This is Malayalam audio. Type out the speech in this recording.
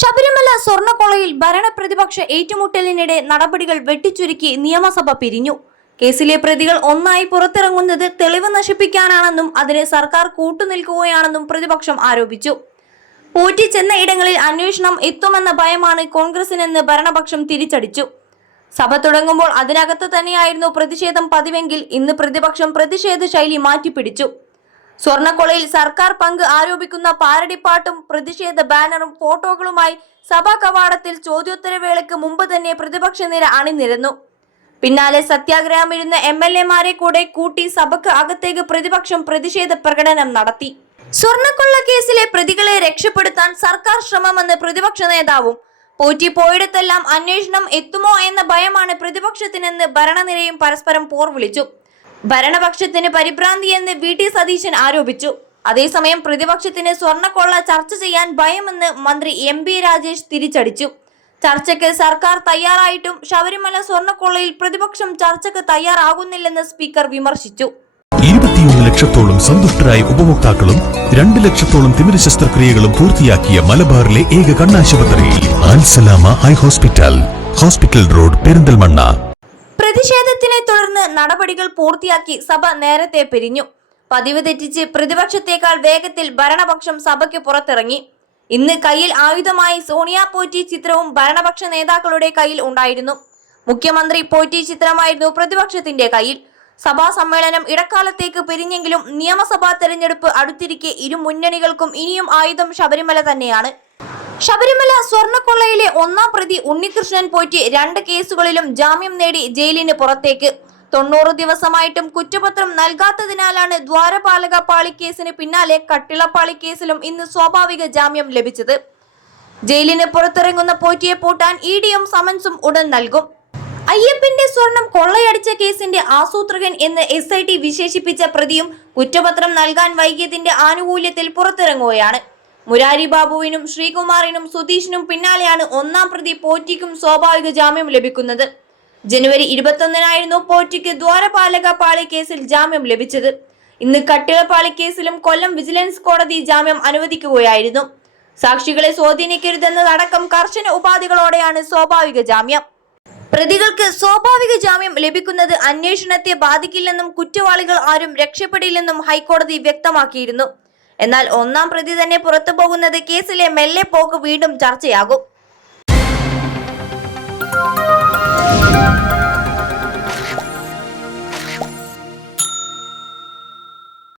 ശബരിമല സ്വർണക്കൊളയിൽ ഭരണപ്രതിപക്ഷ ഏറ്റുമുട്ടലിനിടെ നടപടികൾ വെട്ടിച്ചുരുക്കി നിയമസഭ പിരിഞ്ഞു. കേസിലെ പ്രതികൾ ഒന്നായി പുറത്തിറങ്ങുന്നത് തെളിവ് നശിപ്പിക്കാനാണെന്നും അതിന് സർക്കാർ കൂട്ടുനിൽക്കുകയാണെന്നും പ്രതിപക്ഷം ആരോപിച്ചു. പോറ്റി ചെന്ന ഇടങ്ങളിൽ അന്വേഷണം എത്തുമെന്ന ഭയമാണ് കോൺഗ്രസിനെന്ന് ഭരണപക്ഷം തിരിച്ചടിച്ചു. സഭ തുടങ്ങുമ്പോൾ അതിനകത്ത് തന്നെയായിരുന്നു പ്രതിഷേധം പതിവെങ്കിൽ ഇന്ന് പ്രതിപക്ഷം പ്രതിഷേധ ശൈലി മാറ്റിപ്പിടിച്ചു. സ്വർണക്കൊളയിൽ സർക്കാർ പങ്ക് ആരോപിക്കുന്ന പാരടിപ്പാട്ടും പ്രതിഷേധ ബാനറും ഫോട്ടോകളുമായി സഭാ കവാടത്തിൽ ചോദ്യോത്തരവേളയ്ക്ക് മുമ്പ് തന്നെ പ്രതിപക്ഷ നിര അണിനിരന്നു. പിന്നാലെ സത്യാഗ്രഹം ഇരുന്ന എം എൽ എമാരെ കൂടെ കൂട്ടി സഭയ്ക്ക് അകത്തേക്ക് പ്രതിപക്ഷം പ്രതിഷേധ പ്രകടനം നടത്തി. സ്വർണക്കൊള്ള കേസിലെ പ്രതികളെ രക്ഷപ്പെടുത്താൻ സർക്കാർ ശ്രമമെന്ന് പ്രതിപക്ഷ നേതാവും പോറ്റി പോയിടത്തെല്ലാം അന്വേഷണം എത്തുമോ എന്ന ഭയമാണ് പ്രതിപക്ഷത്തിനെന്ന് ഭരണനിരയും പരസ്പരം പോർവിളിച്ചു. ഭരണപക്ഷത്തിന് പരിഭ്രാന്തിയെന്ന് വി ടി സതീശൻ ആരോപിച്ചു. അതേസമയം പ്രതിപക്ഷത്തിന് സ്വർണക്കൊള്ള ചർച്ച ചെയ്യാൻ ഭയമെന്ന് മന്ത്രി എം ബി രാജേഷ് തിരിച്ചടിച്ചു. ചർച്ചയ്ക്ക് സർക്കാർ തയ്യാറായിട്ടും ശബരിമല സ്വർണക്കൊള്ളയിൽ പ്രതിപക്ഷം ചർച്ചയ്ക്ക് തയ്യാറാകുന്നില്ലെന്ന് സ്പീക്കർ വിമർശിച്ചു. ഇരുപത്തിയൊന്ന് ലക്ഷത്തോളം സന്തുഷ്ടരായ ഉപഭോക്താക്കളും രണ്ട് ലക്ഷത്തോളം തിമിര ശസ്ത്രക്രിയകളും പൂർത്തിയാക്കിയ മലബാറിലെ ഏക കണ്ണാശുപത്രി ആൻസലാമ eye hospital. Hospital road Perinthalmanna. പ്രതിഷേധത്തിനെ തുടർന്ന് നടപടികൾ പൂർത്തിയാക്കി സഭ നേരത്തെ പിരിഞ്ഞു. പതിവ് തെറ്റിച്ച് പ്രതിപക്ഷത്തേക്കാൾ വേഗത്തിൽ ഭരണപക്ഷം സഭയ്ക്ക് പുറത്തിറങ്ങി. ഇന്ന് കയ്യിൽ ആയുധമായി സോണിയ പോറ്റി ചിത്രവും ഭരണപക്ഷ നേതാക്കളുടെ കയ്യിൽ ഉണ്ടായിരുന്നു. മുഖ്യമന്ത്രി പോറ്റി ചിത്രമായിരുന്നു പ്രതിപക്ഷത്തിന്റെ കയ്യിൽ. സഭാ സമ്മേളനം ഇടക്കാലത്തേക്ക് പിരിഞ്ഞെങ്കിലും നിയമസഭാ തെരഞ്ഞെടുപ്പ് അടുത്തിരിക്കെ ഇരു മുന്നണികൾക്കും ഇനിയും ആയുധം ശബരിമല തന്നെയാണ്. ശബരിമല സ്വർണക്കൊള്ളയിലെ ഒന്നാം പ്രതി ഉണ്ണികൃഷ്ണൻ പോറ്റി രണ്ട് കേസുകളിലും ജാമ്യം നേടി ജയിലിന് പുറത്തേക്ക്. തൊണ്ണൂറ് ദിവസമായിട്ടും കുറ്റപത്രം നൽകാത്തതിനാലാണ് ദ്വാരപാലക പാളിക്കേസിന് പിന്നാലെ കട്ടിളപ്പാളി കേസിലും ഇന്ന് സ്വാഭാവിക ജാമ്യം ലഭിച്ചത്. ജയിലിന് പുറത്തിറങ്ങുന്ന പോറ്റിയെ പൂട്ടാൻ ഇ ഡിയും സമൻസും ഉടൻ നൽകും. അയ്യപ്പന്റെ സ്വർണം കൊള്ളയടിച്ച കേസിന്റെ ആസൂത്രകൻ എന്ന് എസ് ഐ ടി വിശേഷിപ്പിച്ച പ്രതിയും കുറ്റപത്രം നൽകാൻ വൈകിയതിന്റെ ആനുകൂല്യത്തിൽ പുറത്തിറങ്ങുകയാണ്. മുരാരി ബാബുവിനും ശ്രീകുമാറിനും സുധീഷിനും പിന്നാലെയാണ് ഒന്നാം പ്രതി പോറ്റിക്കും സ്വാഭാവിക ജാമ്യം ലഭിക്കുന്നത്. ജനുവരി ഇരുപത്തൊന്നിനായിരുന്നു പോറ്റിക്ക് ദ്വാരപാലക പാളി കേസിൽ ജാമ്യം ലഭിച്ചത്. ഇന്ന് കട്ടിളപ്പാളി കേസിലും കൊല്ലം വിജിലൻസ് കോടതി ജാമ്യം അനുവദിക്കുകയായിരുന്നു. സാക്ഷികളെ സ്വാധീനിക്കരുതെന്നതടക്കം കർശന ഉപാധികളോടെയാണ് സ്വാഭാവിക ജാമ്യം. പ്രതികൾക്ക് സ്വാഭാവിക ജാമ്യം ലഭിക്കുന്നത് അന്വേഷണത്തെ ബാധിക്കില്ലെന്നും കുറ്റവാളികൾ ആരും രക്ഷപ്പെടില്ലെന്നും ഹൈക്കോടതി വ്യക്തമാക്കിയിരുന്നു. എന്നാൽ ഒന്നാം പ്രതി തന്നെ പുറത്തു പോകുന്നത് കേസിലെ മെല്ലെ പോക്ക് വീണ്ടും ചർച്ചയാകും.